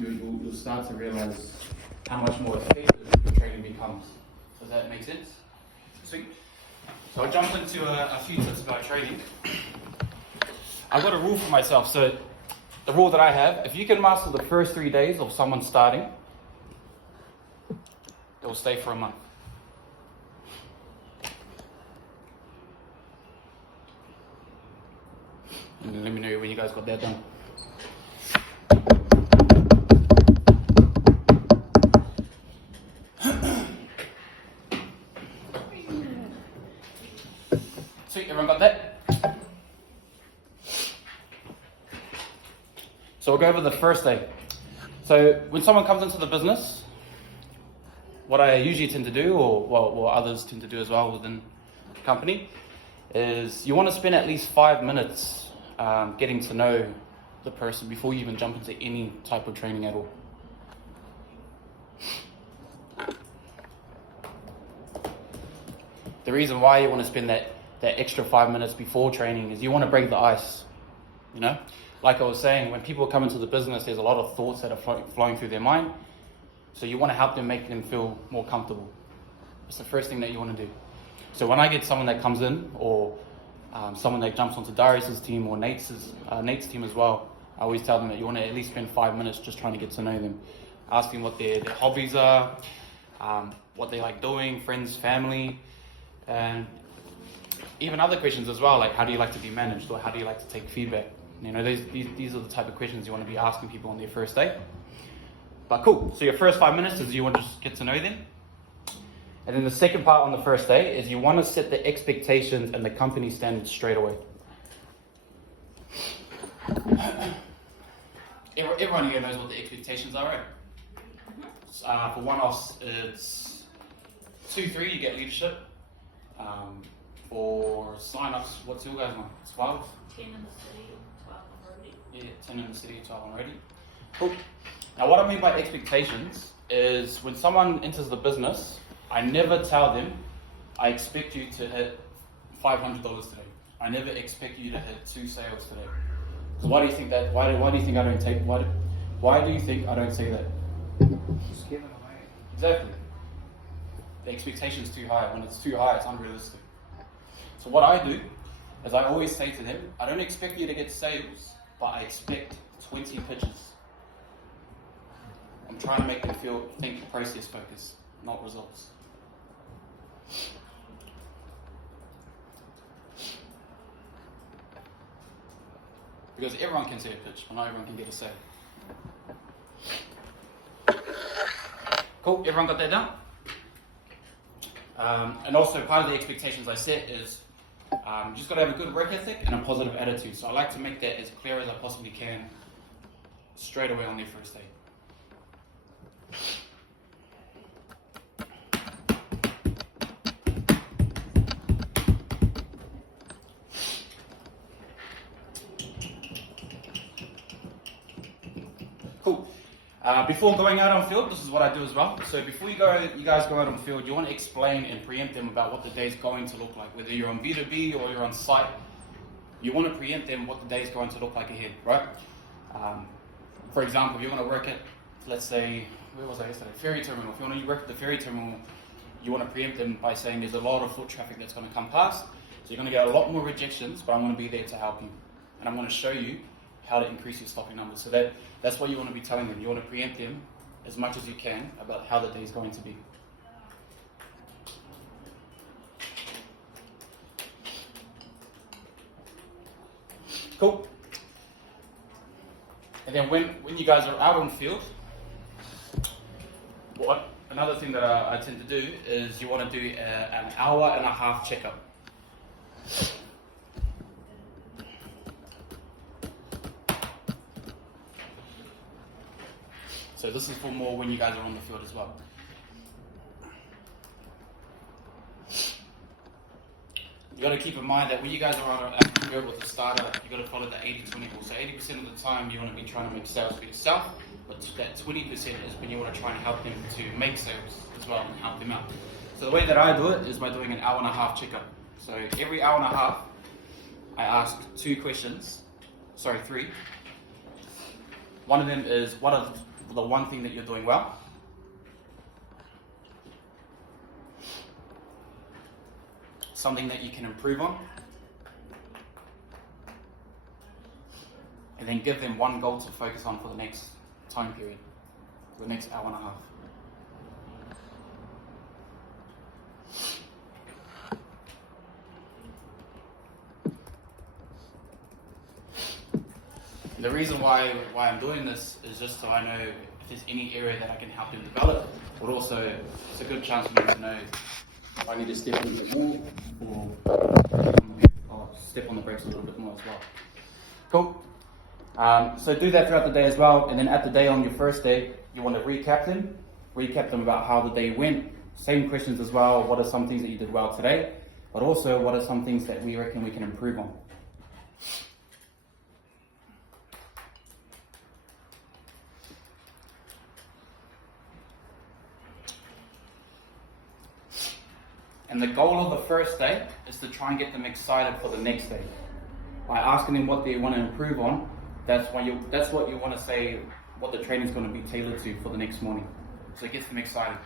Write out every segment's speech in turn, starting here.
you'll start to realize how much more effective your training becomes. Does that make sense? Sweet. So I'll jump into a few tips about training. I've got a rule for myself. So the rule that I have, if you can master the first 3 days of someone starting, it will stay for a month. And let me know when you guys got that done. Sweet, everyone got that? So we'll go over the first day. So when someone comes into the business, what I usually tend to do, or what others tend to do as well within the company, is you want to spend at least 5 minutes getting to know the person before you even jump into any type of training at all. The reason why you want to spend that extra 5 minutes before training is you want to break the ice. You know, like I was saying, when people come into the business, there's a lot of thoughts that are flowing through their mind. So you want to help them, make them feel more comfortable. It's the first thing that you want to do. So when I get someone that comes in, or someone that jumps onto Darius's team or Nate's team as well, I always tell them that you want to at least spend 5 minutes just trying to get to know them. Asking what their hobbies are, what they like doing, friends, family, and even other questions as well, like how do you like to be managed, or how do you like to take feedback? You know, these are the type of questions you want to be asking people on their first day. But cool, so your first 5 minutes is you want to just get to know them. And then the second part on the first day is you want to set the expectations and the company standards straight away. Everyone here knows what the expectations are, right? For one-offs, it's 2-3, you get leadership. For sign-ups, what's your guys' one? 12? 10 in the city, 12 already. Yeah, 10 in the city, 12 already. Cool. Now what I mean by expectations is when someone enters the business, I never tell them, I expect you to hit $500 today. I never expect you to hit 2 sales today. So why do you think that? Why do you think I don't take? Why do you think I don't say that? Just give it away. Exactly. The expectation is too high. When it's too high, it's unrealistic. So what I do is I always say to them, I don't expect you to get sales, but I expect 20 pitches. I'm trying to make them think process focused, not results. Because everyone can say a pitch, but not everyone can get a sale. Cool, everyone got that down? And also part of the expectations I set is you just got to have a good work ethic and a positive attitude. So I like to make that as clear as I possibly can straight away on their first day. Cool. Before going out on field, this is what I do as well. So before you guys go out on field, you want to explain and preempt them about what the day is going to look like. Whether you're on B2B or you're on site, you want to preempt them what the day is going to look like ahead, right? For example, if you want to work at, let's say, where was I yesterday? Ferry terminal. If you want to work at the ferry terminal, you want to preempt them by saying there's a lot of foot traffic that's going to come past. So you're going to get a lot more rejections, but I'm going to be there to help you. And I'm going to show you how to increase your stopping numbers. So that's what you want to be telling them. You want to preempt them as much as you can about how the day is going to be. Cool. And then when you guys are out on field, another thing that I tend to do is you want to do an hour and a half checkup. So this is for more when you guys are on the field as well. You got to keep in mind that when you guys are on a field with a starter, you got to follow the 80-20 rule. So 80% of the time you want to be trying to make sales for yourself, but that 20% is when you want to try and help them to make sales as well and help them out. So the way that I do it is by doing an hour and a half checkup. So every hour and a half, I ask 3. One of them is, what are the one thing that you're doing well. Something that you can improve on. And then give them one goal to focus on for the next time period, for the next hour and a half. And the reason why I'm doing this is just so I know if there's any area that I can help them develop, but also it's a good chance for me to know if I need to step on a bit more or step on the brakes a little bit more as well. Cool. So do that throughout the day as well, and then at the day on your first day, you want to recap them about how the day went. Same questions as well. What are some things that you did well today? But also, what are some things that we reckon we can improve on? And the goal of the first day is to try and get them excited for the next day. By asking them what they want to improve on, that's what you want to say, what the training is going to be tailored to for the next morning. So it gets them excited.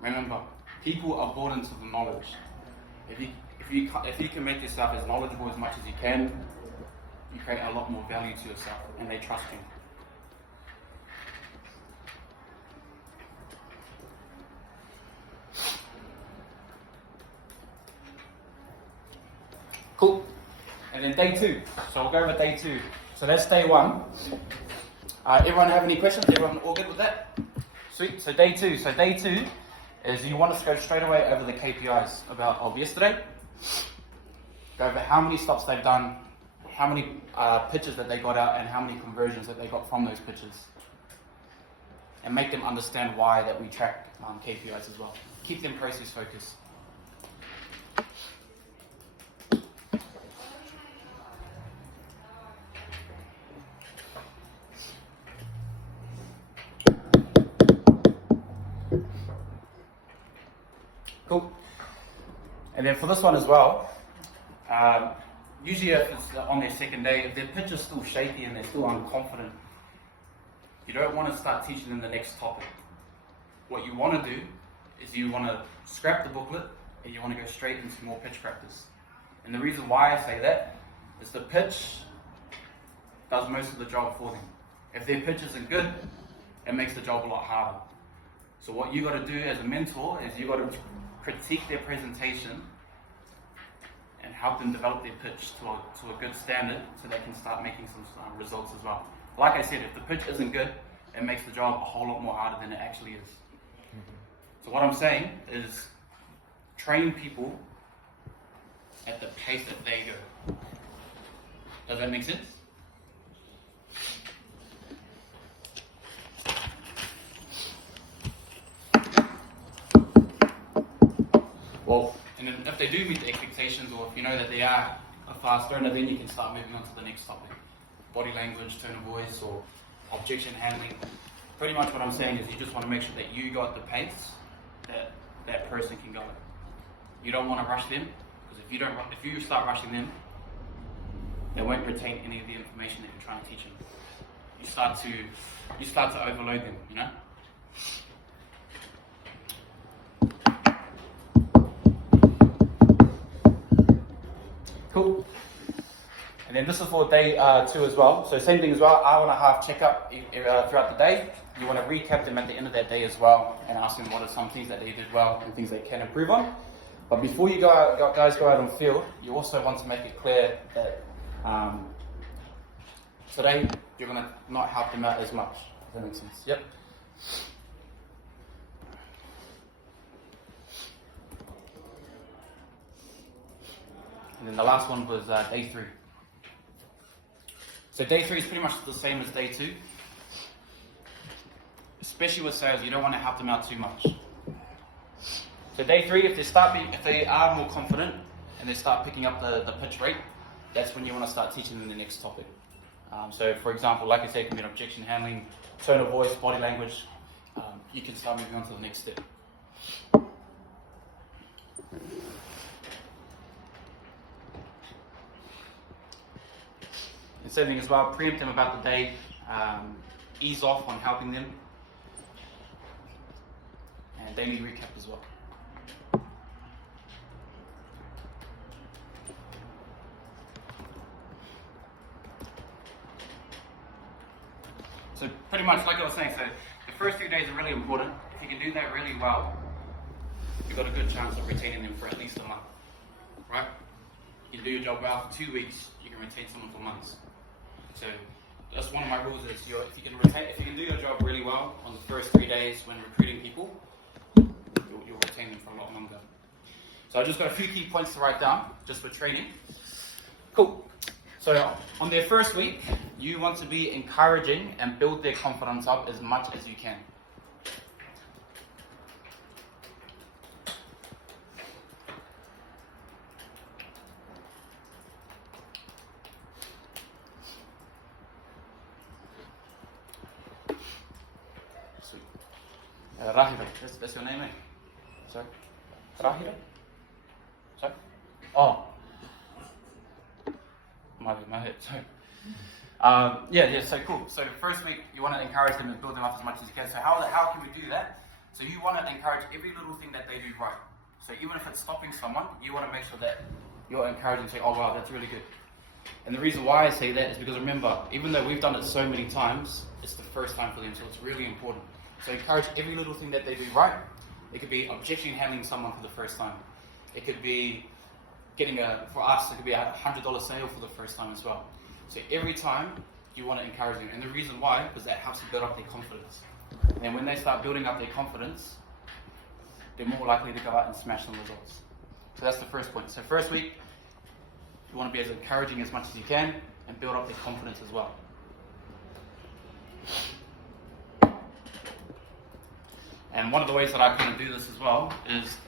Remember, people are bought into the knowledge. If you can make yourself as knowledgeable as much as you can, you create a lot more value to yourself, and they trust you. Cool. And then day 2. So we'll go over day 2. So that's day 1. Everyone have any questions? Everyone all good with that? Sweet. So day 2. So day 2 is you want to go straight away over the KPIs of yesterday. Go over how many stops they've done, how many pitches that they got out, and how many conversions that they got from those pitches. And make them understand why that we track KPIs as well. Keep them process focused. Cool. And then for this one as well, usually if it's on their second day, if their pitch is still shaky and they're still unconfident, you don't want to start teaching them the next topic. What you want to do is you want to scrap the booklet and you want to go straight into more pitch practice. And the reason why I say that is the pitch does most of the job for them. If their pitch isn't good, it makes the job a lot harder. So what you got to do as a mentor is you got to critique their presentation and help them develop their pitch to a good standard so they can start making some results as well. Like I said, if the pitch isn't good, it makes the job a whole lot more harder than it actually is. So what I'm saying is train people at the pace that they go. Does that make sense? Well, and then if they do meet the expectations, or if you know that they are a fast learner, then you can start moving on to the next topic. Body language, tone of voice, or objection handling. Pretty much what I'm saying is you just want to make sure that you got the pace that that person can go at. You don't want to rush them, because if you start rushing them, they won't retain any of the information that you're trying to teach them. You start to overload them, you know? Cool. And then this is for day 2 as well. So same thing as well, hour and a half checkup throughout the day. You want to recap them at the end of that day as well and ask them what are some things that they did well and things they can improve on. But before you guys go out on field, you also want to make it clear that today you're going to not help them out as much. Does that make sense? Yep. And then the last one was day 3. So day 3 is pretty much the same as day 2. Especially with sales, you don't want to help them out too much. So day 3, if they are more confident and they start picking up the pitch rate, that's when you want to start teaching them the next topic. So for example, like I said, it can be objection handling, tone of voice, body language. You can start moving on to the next step. And same thing as well, preempt them about the day, ease off on helping them, and daily recap as well. So pretty much like I was saying, so the first few days are really important. If you can do that really well, you've got a good chance of retaining them for at least a month, right? You do your job well for 2 weeks, you can retain someone for months. So that's one of my rules is if you can do your job really well on the first 3 days when recruiting people, you'll retain them for a lot longer. So I just got a few key points to write down just for training. Cool. So on their first week, you want to be encouraging and build their confidence up as much as you can. Sweet. Rahira, that's your name, eh? Sorry? Rahira? Sorry? Oh. My head, sorry. So cool. So first week, you want to encourage them and build them up as much as you can. So how can we do that? So you want to encourage every little thing that they do right. So even if it's stopping someone, you want to make sure that you're encouraging, say, oh wow, that's really good. And the reason why I say that is because remember, even though we've done it so many times, it's the first time for them, so it's really important. So encourage every little thing that they do right. It could be objection handling someone for the first time. It could be for us, it could be a $100 sale for the first time as well. So every time you want to encourage them. And the reason why is that helps you build up their confidence. And when they start building up their confidence, they're more likely to go out and smash some results. So that's the first point. So first week, you want to be as encouraging as much as you can and build up their confidence as well. And one of the ways that I kind of do this as well is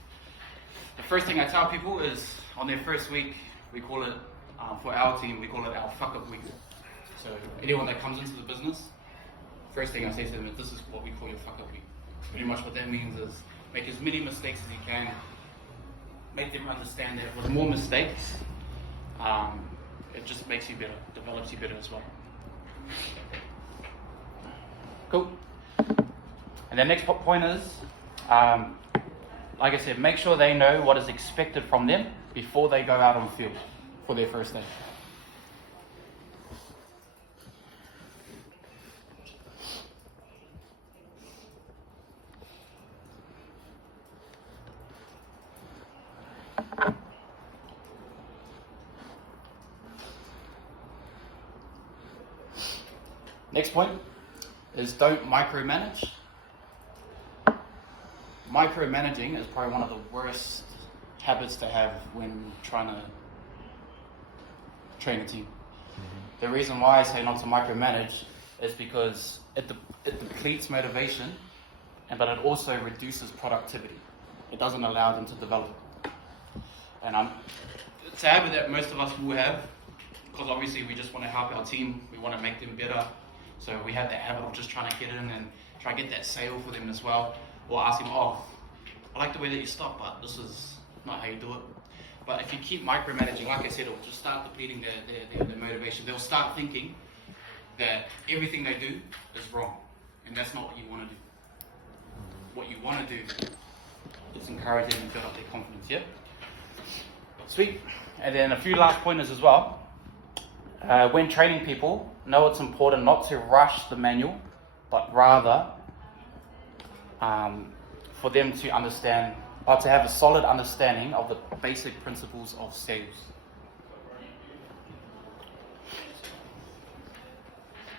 the first thing I tell people is on their first week, we call it, for our team, we call it our fuck-up week. So anyone that comes into the business, first thing I say to them is this is what we call your fuck-up week. Pretty much what that means is make as many mistakes as you can, make them understand that with more mistakes, it just makes you better, develops you better as well. Cool. And the next point is, like I said, make sure they know what is expected from them before they go out on the field for their first day. Next point is don't micromanage. Micromanaging is probably one of the worst habits to have when trying to train a team. The reason why I say not to micromanage is because it depletes motivation, but it also reduces productivity. It doesn't allow them to develop. And it's a habit that most of us will have, because obviously we just want to help our team, we want to make them better. So we have that habit of just trying to get in and try to get that sale for them as well. Or ask them, oh, I like the way that you stop, but this is not how you do it. But if you keep micromanaging, like I said, it will just start depleting their motivation. They'll start thinking that everything they do is wrong. And that's not what you want to do. What you want to do is encourage them and build up their confidence, yeah? Sweet. And then a few last pointers as well. When training people, know it's important not to rush the manual, but rather for them to understand, or to have a solid understanding of the basic principles of sales.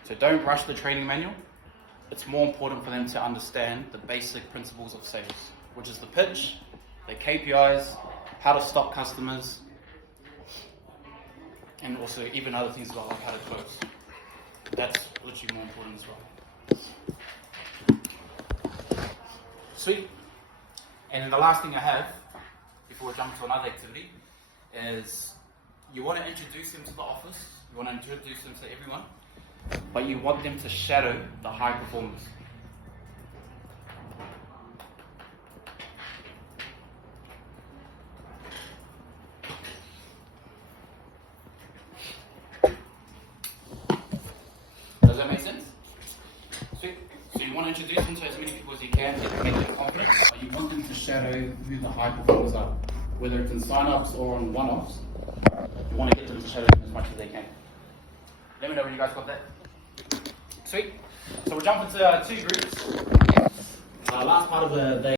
So don't rush the training manual. It's more important for them to understand the basic principles of sales, which is the pitch, the KPIs, how to stop customers, and also even other things like how to close. That's literally more important as well. Sweet. And then the last thing I have, before we jump to another activity, is you want to introduce them to the office, you want to introduce them to everyone, but you want them to shadow the high performers. Sweet. So you want to introduce them to as many people as you can to make them confident. But you want them to shadow who the high performers are, whether it's in sign-ups or on one-offs. You want to get them to shadow them as much as they can. Let me know when you guys got that. Sweet. So we'll jump into 2 groups. Last part of the day.